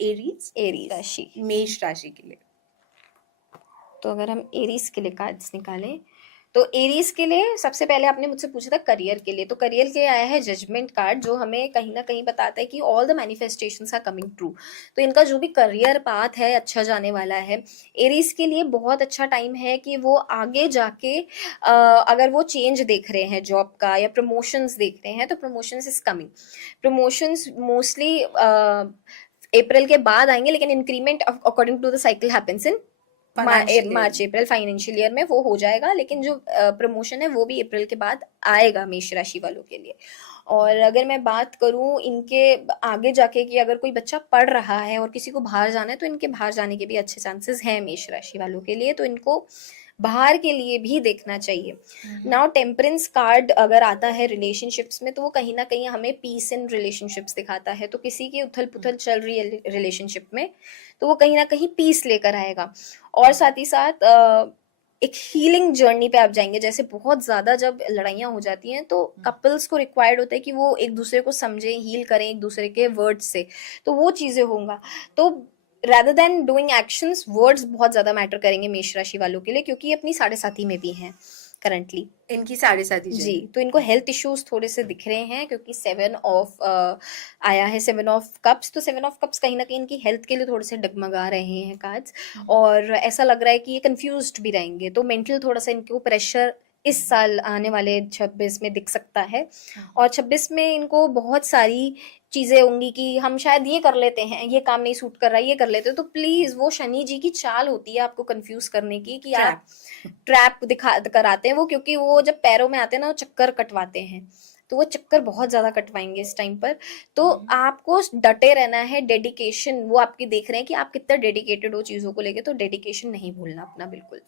Aries Aries राशि। मेष राशि के लिए। तो अगर हम एरीज के लिए कार्ड्स निकालें, तो एरीज के लिए सबसे पहले आपने मुझसे पूछा था करियर के लिए, तो करियर के लिए आया है जजमेंट कार्ड, जो हमें कहीं ना कहीं बताता है कि all the manifestations are coming true. तो इनका जो भी करियर पाथ है अच्छा जाने वाला है। एरीज के लिए बहुत अच्छा टाइम है कि वो आगे जाके अगर वो चेंज देख रहे हैं जॉब का या प्रमोशंस देख रहे हैं, तो promotions is coming. Promotions mostly April के बाद आएंगे, लेकिन increment according to the cycle happens in March April financial year में वो हो जाएगा, लेकिन जो प्रमोशन है वो भी अप्रैल के बाद आएगा मेष राशि वालों के लिए। और अगर मैं बात करूं इनके आगे जाके कि अगर कोई बच्चा पढ़ रहा है और किसी को बाहर जाना है, तो इनके बाहर जाने के भी अच्छे चांसेस हैं मेष राशि वालों के लिए, तो इनको बाहर के लिए भी देखना चाहिए। नाउ टेम्परेंस कार्ड अगर आता है रिलेशनशिप्स में, तो वो कहीं ना कहीं हमें पीस इन रिलेशनशिप्स दिखाता है। तो किसी की उथल पुथल चल रही है रिलेशनशिप में, तो वो कहीं ना कहीं पीस लेकर आएगा। और साथ ही साथ एक हीलिंग जर्नी पे आप जाएंगे। जैसे बहुत ज्यादा जब लड़ाइयाँ हो जाती हैं, तो कपल्स को रिक्वायर्ड होता है कि वो एक दूसरे को समझें, हील करें एक दूसरे के वर्ड्स से, तो वो चीजें होंगी। तो rather than doing actions, words बहुत ज्यादा मैटर करेंगे मेष राशि वालों के लिए, क्योंकि ये अपनी 7.5 में भी हैं करंटली। इनकी 7.5 जी, तो इनको हेल्थ इश्यूज थोड़े से दिख रहे हैं, क्योंकि 7 ऑफ आया है, 7 ऑफ कप्स। तो 7 ऑफ कप्स कहीं ना कहीं इनकी हेल्थ के लिए थोड़े से डगमगा रहे हैं कार्ड्स, और ऐसा लग रहा है कि ये कंफ्यूज्ड भी रहेंगे। तो मेंटल थोड़ा सा इनको प्रेशर इस साल आने वाले 26 में दिख सकता है। और 26 में इनको बहुत सारी चीजें होंगी कि हम शायद ये कर लेते हैं, ये काम नहीं सूट कर रहा है, ये कर लेते हैं। तो प्लीज, वो शनि जी की चाल होती है आपको कंफ्यूज करने की, कि आप ट्रैप दिखा कराते हैं वो, क्योंकि वो जब पैरों में आते हैं ना, वो चक्कर कटवाते हैं। तो वो चक्कर बहुत ज्यादा कटवाएंगे इस टाइम पर। तो आपको डटे रहना है, डेडिकेशन वो आपकी देख रहे हैं कि आप कितना डेडिकेटेड हो चीजों को लेके, तो डेडिकेशन नहीं भूलना अपना बिल्कुल।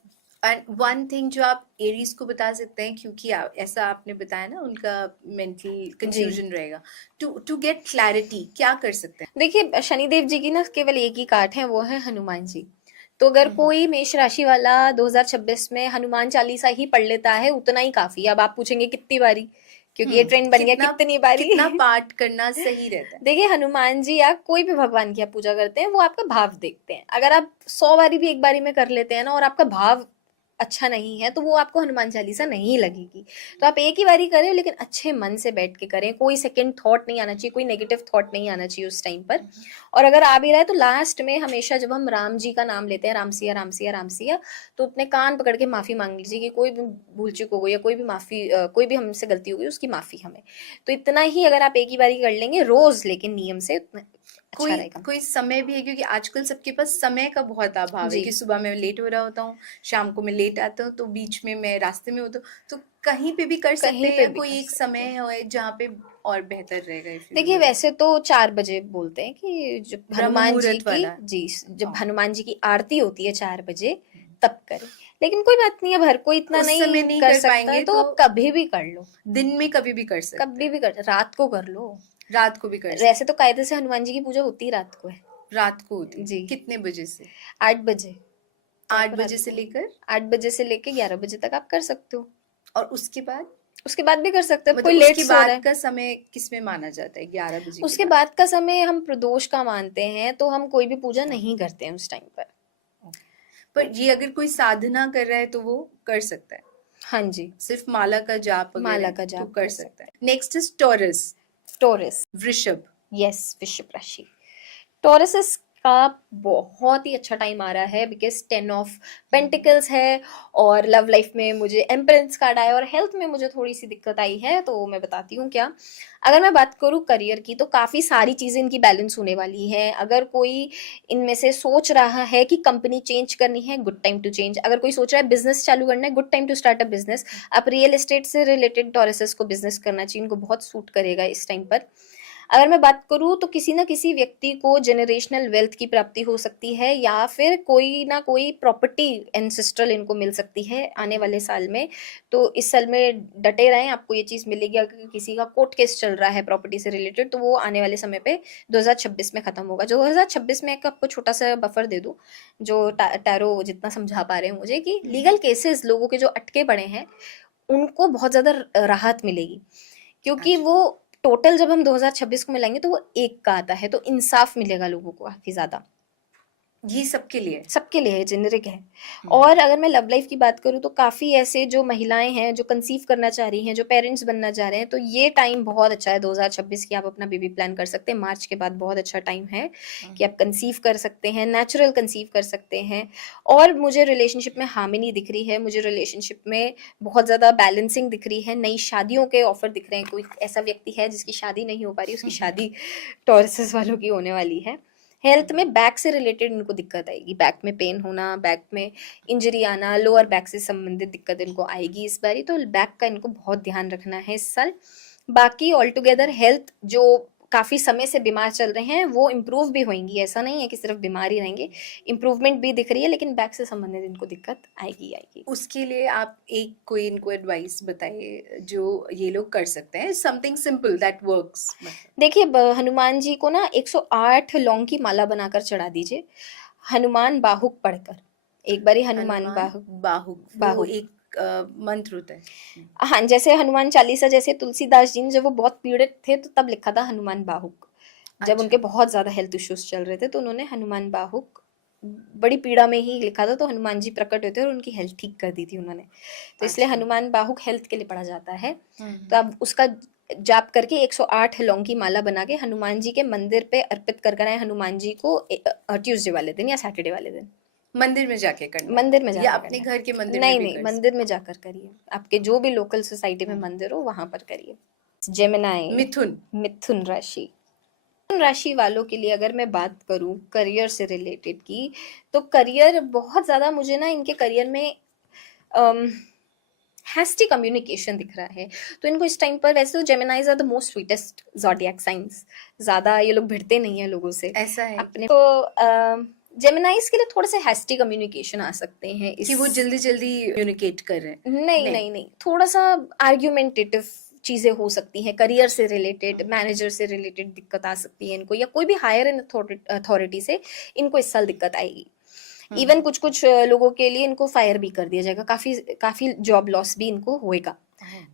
एंड वन थिंग जो आप एरीज को बता सकते हैं, क्योंकि ऐसा आपने बताया ना उनका मेंटल कंफ्यूजन रहेगा, टू गेट क्लैरिटी क्या कर सकते हैं? देखिए, शनिदेव जी की ना केवल एक ही कार्ड है, वो है हनुमान जी। तो अगर कोई मेष राशि वाला 2026 में हनुमान चालीसा ही पढ़ लेता है, उतना ही काफी। अब आप पूछेंगे कितनी बारी, क्योंकि ये ट्रेंड बन गया, कितनी बारी कितना पाठ करना सही रहता है? देखिए, हनुमान जी या कोई भी भगवान की आप पूजा करते हैं, वो आपका भाव देखते हैं। अगर आप 100 बारी भी एक बारी में कर लेते हैं ना, और आपका भाव अच्छा नहीं है, तो वो आपको हनुमान चालीसा नहीं लगेगी। तो आप एक ही बारी करें, लेकिन अच्छे मन से बैठ के करें। कोई सेकंड थॉट नहीं आना चाहिए, कोई नेगेटिव थॉट नहीं आना चाहिए उस टाइम पर। और अगर आ भी रहा है, तो लास्ट में हमेशा जब हम राम जी का नाम लेते हैं, राम सिया राम सिया राम सिया, तो अपने कान पकड़ के माफी मांग लीजिए कि कोई भी भूल चूक हो गई, या कोई भी कोई भी हमसे गलती हो गई, उसकी माफी हमें। तो इतना ही अगर आप एक ही बारी कर लेंगे रोज, लेकिन नियम से, उतना अच्छा रहेगा। कोई समय भी है, क्योंकि आजकल सबके पास समय का बहुत अभाव है कि सुबह में लेट हो रहा होता हूँ, शाम को मैं लेट आता हूँ, तो बीच में मैं रास्ते में होता हूँ, तो कहीं पे भी कर सकते हैं, या कोई एक समय है जहाँ पे और बेहतर रहेगा? देखिए, वैसे तो 4 बजे बोलते हैं कि जब हनुमान जी की जब हनुमान जी की आरती होती है 4 बजे, तब करें। लेकिन कोई बात नहीं, अब हर कोई इतना नहीं कर सकता, तो आप कभी भी कर लो। दिन में कभी भी कर सकते, कभी भी कर, रात को कर लो, रात को भी कर सकते। वैसे तो कायदे से हनुमान जी की पूजा होती ही रात को है। रात को होती जी। कितने बजे से? 8 बजे। 8 बजे से लेकर 8 बजे से लेकर 11 बजे तक आप कर सकते हो। और उसके बाद? उसके बाद भी कर सकते हैं। मतलब कोई लेट उसके सो रहा बाद है, का समय किसमें माना जाता है? 11 बजे उसके बाद का समय हम प्रदोष का मानते हैं, तो हम कोई भी पूजा नहीं करते हैं उस टाइम पर ये अगर कोई साधना कर रहा है तो वो कर सकता है? हाँ जी, सिर्फ माला का जाप अगर माला है, का जाप तो कर सकता है। Next is taurus. टॉरस, वृषभ। यस, वृषभ राशि। टॉरस का बहुत ही अच्छा टाइम आ रहा है, बिकॉज 10 ऑफ पेंटिकल्स है, और लव लाइफ में मुझे एम्परेंस कार्ड आया, और हेल्थ में मुझे थोड़ी सी दिक्कत आई है, तो मैं बताती हूँ क्या। अगर मैं बात करूँ करियर की, तो काफ़ी सारी चीज़ें इनकी बैलेंस होने वाली हैं। अगर कोई इनमें से सोच रहा है कि कंपनी चेंज करनी है, गुड टाइम टू चेंज। अगर कोई सोच रहा है बिजनेस चालू करना है, good time to start a business. आप रियल एस्टेट से रिलेटेड टॉरसेस को बिजनेस करना चाहिए, इनको बहुत सूट करेगा इस टाइम पर। अगर मैं बात करूँ, तो किसी ना किसी व्यक्ति को जनरेशनल वेल्थ की प्राप्ति हो सकती है, या फिर कोई ना कोई प्रॉपर्टी एंसेस्ट्रल इनको मिल सकती है आने वाले साल में। तो इस साल में डटे रहें, आपको ये चीज़ मिलेगी। अगर किसी का कोर्ट केस चल रहा है प्रॉपर्टी से रिलेटेड, तो वो आने वाले समय पे 2026 में खत्म होगा। 2026 में एक आपको छोटा सा बफर दे दूँ, जो टैरो जितना समझा पा रहे हो मुझे, कि लीगल केसेस लोगों के जो अटके पड़े हैं, उनको बहुत ज़्यादा राहत मिलेगी, क्योंकि वो टोटल जब हम 2026 को मिलाएंगे तो वो 1 का आता है, तो इंसाफ मिलेगा लोगों को काफी ज्यादा। ये सबके लिए है, जेनरिक है। और अगर मैं लव लाइफ की बात करूँ तो काफ़ी ऐसे जो महिलाएं हैं जो कंसीव करना चाह रही हैं, जो पेरेंट्स बनना चाह रहे हैं, तो ये टाइम बहुत अच्छा है 2026 की, आप अपना बेबी प्लान कर सकते हैं। मार्च के बाद बहुत अच्छा टाइम है कि आप कंसीव कर सकते हैं, नेचुरल कंसीव कर सकते हैं। और मुझे रिलेशनशिप में हार्मनी दिख रही है, मुझे रिलेशनशिप में बहुत ज़्यादा बैलेंसिंग दिख रही है, नई शादियों के ऑफर दिख रहे हैं। कोई ऐसा व्यक्ति है जिसकी शादी नहीं हो पा रही, उसकी शादी टॉरसेस वालों की होने वाली है। हेल्थ में बैक से रिलेटेड इनको दिक्कत आएगी, बैक में पेन होना, बैक में इंजरी आना, लोअर बैक से संबंधित दिक्कत इनको आएगी इस बारी, तो बैक का इनको बहुत ध्यान रखना है इस साल। बाकी ऑल टुगेदर हेल्थ जो काफ़ी समय से बीमार चल रहे हैं वो इम्प्रूव भी होंगी, ऐसा नहीं है कि सिर्फ बीमार ही रहेंगे, इम्प्रूवमेंट भी दिख रही है, लेकिन बैक से संबंधित इनको दिक्कत आएगी। उसके लिए आप एक कोई इनको एडवाइस बताइए जो ये लोग कर सकते हैं, समथिंग सिंपल दैट वर्क्स। देखिए, हनुमान जी को ना 108 लौंग की माला बनाकर चढ़ा दीजिए, हनुमान बाहुक पढ़कर। एक बारी हनुमान बाहुक वो एक मंत्र होता है। हाँ, जैसे हनुमान चालीसा, जैसे तुलसीदास जी ने जब वो बहुत पीड़ित थे तो तब लिखा था हनुमान बाहुक। जब उनके बहुत ज्यादा हेल्थ इश्यूज चल रहे थे तो उन्होंने हनुमान बाहुक, बड़ी पीड़ा में ही लिखा था, तो हनुमान जी प्रकट हुए थे और उनकी हेल्थ ठीक कर दी थी उन्होंने। तो इसलिए हनुमान बाहुक हेल्थ के लिए पढ़ा जाता है। तो अब उसका जाप करके 108 लौंग की माला बना के हनुमान जी के मंदिर पे अर्पित कर आए हनुमान जी को ट्यूसडे वाले दिन या सैटरडे वाले दिन। मंदिर में जाके करना, मंदिर में जाकर या अपने घर के मंदिर नहीं में नहीं, मंदिर में जाकर करिए, आपके जो भी लोकल सोसाइटी में मंदिर हो वहां पर करिए। जेमिनाई, मिथुन राशि वालों के लिए अगर मैं बात करूं करियर से रिलेटेड की, तो करियर बहुत ज्यादा मुझे ना इनके करियर में हैस्टी कम्युनिकेशन दिख रहा है। तो इनको इस टाइम पर, वैसे तो Geminis are the most sweetest zodiac signs, ज्यादा ये लोग भिड़ते नहीं है लोगों से, ऐसा है अपने तो जेमिनाइज के लिए थोड़े से हैस्टी कम्युनिकेशन आ सकते हैं कि वो जल्दी कम्युनिकेट कर रहे हैं। नहीं, थोड़ा सा आर्ग्यूमेंटेटिव चीजें हो सकती हैं, करियर से रिलेटेड, मैनेजर से रिलेटेड दिक्कत आ सकती है इनको, या कोई भी हायर इन अथॉरिटी से इनको इस साल दिक्कत आएगी। इवन कुछ लोगों के लिए इनको फायर भी कर दिया जाएगा, काफी जॉब लॉस भी इनको होएगा।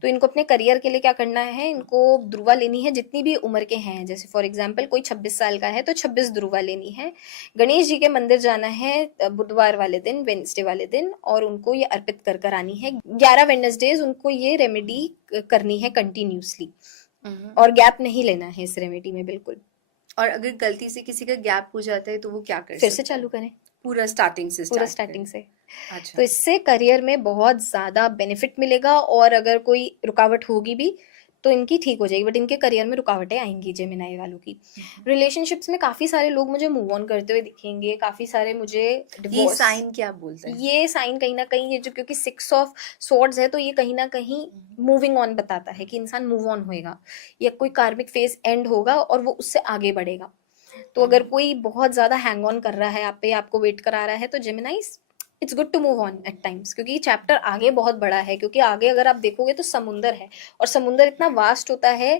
तो इनको अपने करियर के लिए क्या करना है, इनको ध्रुवा लेनी है जितनी भी उम्र के हैं। जैसे फॉर एग्जांपल कोई 26 साल का है तो 26 ध्रुवा लेनी है। गणेश जी के मंदिर जाना है बुधवार वाले दिन, वेडनेसडे वाले दिन, और उनको ये अर्पित कर आनी है। 11 वेडनेसडेज उनको ये रेमेडी करनी है कंटिन्यूसली, और गैप नहीं लेना है इस रेमेडी में बिल्कुल। और अगर गलती से किसी का गैप हो जाता है तो वो क्या कर फिर से चालू करें, पूरा स्टार्टिंग से। अच्छा। तो इससे करियर में बहुत ज्यादा बेनिफिट मिलेगा, और अगर कोई रुकावट होगी भी तो इनकी ठीक हो जाएगी, बट इनके करियर में रुकावटें आएंगी जेमिनाई वालों की। रिलेशनशिप्स में काफी सारे लोग मुझे मूव ऑन करते हुए दिखेंगे, काफी सारे मुझे ये साइन क्या बोलते हैं? ये साइन कहीं ना कहीं, ये जो क्योंकि 6 ऑफ स्वॉर्ड्स है तो ये कहीं ना कहीं मूविंग ऑन बताता है कि इंसान मूव ऑन होएगा, या कोई कार्मिक फेज एंड होगा और वो उससे आगे बढ़ेगा। तो अगर कोई बहुत ज्यादा हैंग ऑन कर रहा है आप पे, आपको वेट करा रहा है, तो Geminis it's good to move on at times, क्योंकि चैप्टर आगे बहुत बड़ा है। क्योंकि आगे अगर आप देखोगे तो समुंदर है, और समुंदर इतना वास्ट होता है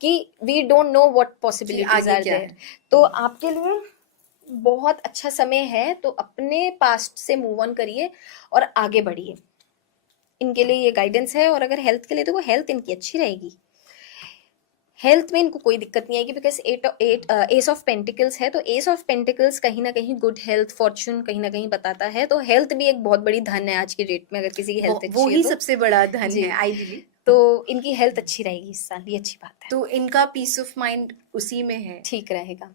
कि we don't know what possibilities are there. तो आपके लिए बहुत अच्छा समय है, तो अपने पास्ट से मूव ऑन करिए और आगे बढ़िए। इनके लिए ये गाइडेंस है। और अगर हेल्थ के लिए, तो वो हेल्थ इनकी अच्छी रहेगी, हेल्थ में इनको कोई दिक्कत नहीं आएगी, बिकॉज एस ऑफ पेंटिकल्स है। तो एस ऑफ पेंटिकल्स कहीं ना कहीं गुड हेल्थ, फॉर्चून कहीं ना कहीं बताता है। तो हेल्थ भी एक बहुत बड़ी धन है आज की डेट में, अगर किसी की हेल्थ अच्छी है, वो ही सबसे बड़ा धन है आइडियली। तो इनकी हेल्थ अच्छी रहेगी इस साल, ये अच्छी बात है। तो इनका पीस ऑफ माइंड उसी में है, ठीक रहेगा।